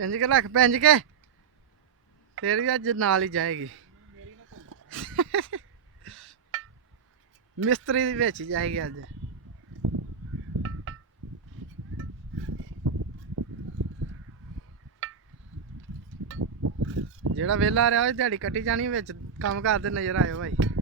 ਪਿੰਜ ਕੇ ਰੱਖ, ਪਿੰਜ ਕੇ ਫਿਰ ਵੀ ਅੱਜ ਨਾਲ ਹੀ ਜਾਏਗੀ। ਮਿਸਤਰੀ ਦੇ ਵਿੱਚ ਜਾਏਗੀ ਅੱਜ। ਜਿਹੜਾ ਵਿਹਲਾ ਰਿਹਾ ਉਹ ਦਿਹਾੜੀ ਕੱਟੀ ਜਾਣੀ, ਵਿੱਚ ਕੰਮ ਕਰਦੇ ਨਜ਼ਰ ਆਇਓ ਭਾਈ।